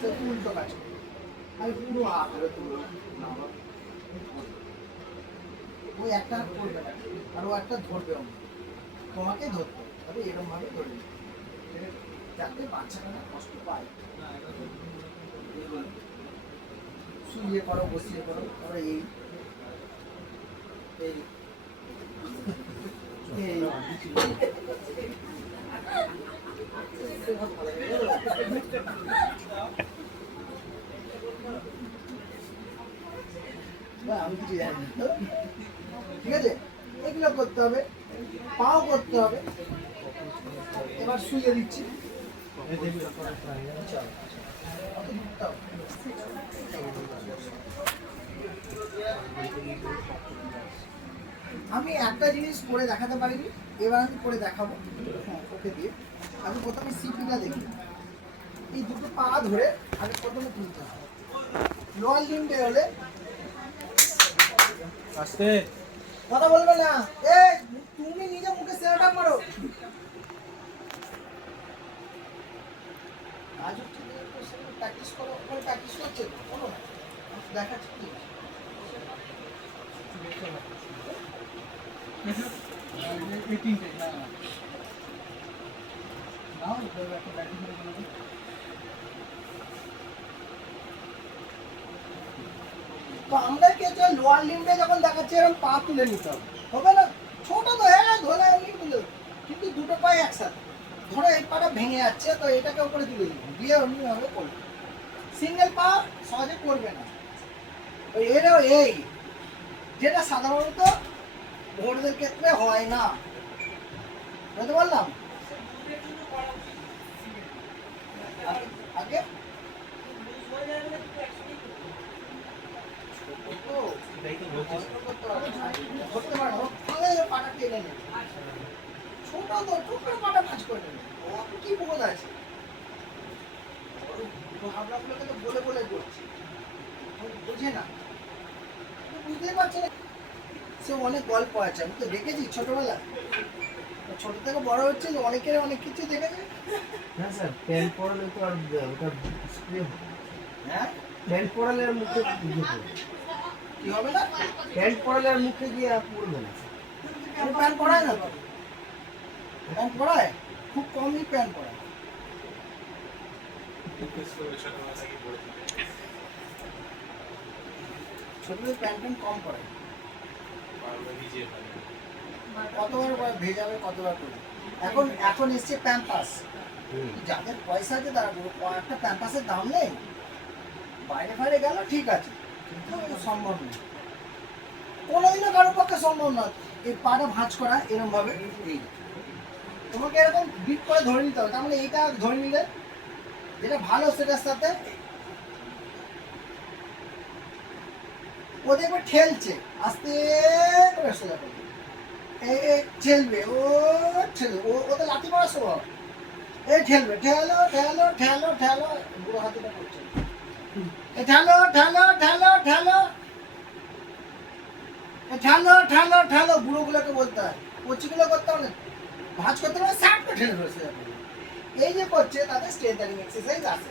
সে উল্টো কাজ করবে। আমি পুরো হাত ধরে তুলবো না, ওই একটা হাত করবে না আর ও একটা ধরবে, তোমাকে ধরতে হবে, তবে এরকম ভাবে ধরে নিতে হবে যাতে বাচ্চাটা না কষ্ট পায়। শুয়ে করো, বসিয়ে করো, তারপরে এই এই আমি কিছু জানি না, ঠিক আছে? এগুলো করতে হবে, পাও করতে হবে। এবার শুয়ে দিচ্ছি, আমি একটা জিনিস করে দেখাতে পারিনি, এবার আমি করে দেখাবো। হ্যাঁ, ওকে দিয়ে আমি প্রথমে সিপিটা দেখি, এই দুটো পা ধরে আমি প্রথমে তুলতে হবে। লোয়ার লিম্বে হলে আস্তে কথা বলবে না, এই তুমি নিজে মুখে সেটা মারো। আজ প্র্যাকটিস করো, ওখানে প্র্যাকটিস করছে তো বলো না, দেখাচ্ছি কি তো আমরা কি হচ্ছে লোয়ার লিম্বে যখন দেখাচ্ছি এরকম পা তুলে নিতে হবে, হবে না? ছোট তো হ্যাঁ ধরে এমনি তুলে, কিন্তু দুটো পায়ে একসাথে ধরো, এই পাটা ভেঙে যাচ্ছে তো এটাকে উপরে তুলে দিবে, দিয়ে অমনি ভাবে করবে। সিঙ্গেল পা সহজে করবে না, এরও এই যেটা সাধারণত ভোরদের ক্ষেত্রে হয় না, বুঝতে পারলাম? আগে ধরতে পারো, পাটা টেনে নেবে, ছোট তো ছোট পাটা ভাঁজ করে নেবে, কি বোধ আছে? ভাবনাগুলোকে তো বলে বলে করছি, বুঝে না, বুঝতেই পারছে না। সে অনেক গল্প আছে, আমি তো দেখেছি ছোটবেলা, ছোট থেকে বড় হচ্ছে, অনেকের অনেক কিছু দেখেছে। হ্যাঁ স্যার, প্যান্ট পরালে তো আর ওটা স্প্রে হবে। হ্যাঁ, প্যান্ট পরালে আর মুখে গিয়ে পড়বে, কি হবে না? প্যান্ট পরালে আর মুখে গিয়ে পড়বে না। প্যান্ট পরায় না তো, প্যান্ট পরায় খুব কমই প্যান্ট পরায়। ছোটদের প্যান্ট প্যান্ট কম পরায়, কতবার ভেজাবে, কতবার করবে। এখন এখন এসছে প্যাম্পাস, যাদের পয়সা আছে তারা একটা প্যাম্পাসের দাম নেই, বাইরে বাইরে গেল ঠিক আছে, কিন্তু সম্ভব নেই, কোনোদিনও কারোর পক্ষে সম্ভব নয় এই পাটা ভাঁজ করা এরকম ভাবে। তোমাকে এরকম বিট করে ধরে নিতে হবে, তার মানে এইটা ধরে নিলে যেটা ভালো সেটার সাথে ও দেখবে ঠেলছে, আস্তে করে সোজা করবে, ঠেলবে, ও ঠেলবে, ওদের লাথি মারার স্বভাব, এই ঠেলবে, ঠেলো ঠেলো ঠেলো ঠেলো, বুড়ো হাতিটা করছে, ঠেলো ঠেলো ঠেলো ঠেলো ঠেলো ঠেলো ঠেলো, বুড়োগুলোকে বলতে হয়, কচিগুলো করতে হবে না, ভাঁজ করতে হবে, সাপ ঠেলে ফেলছে। এই যে করছে তাদের স্ট্রেন্থেনিং এক্সারসাইজ আছে।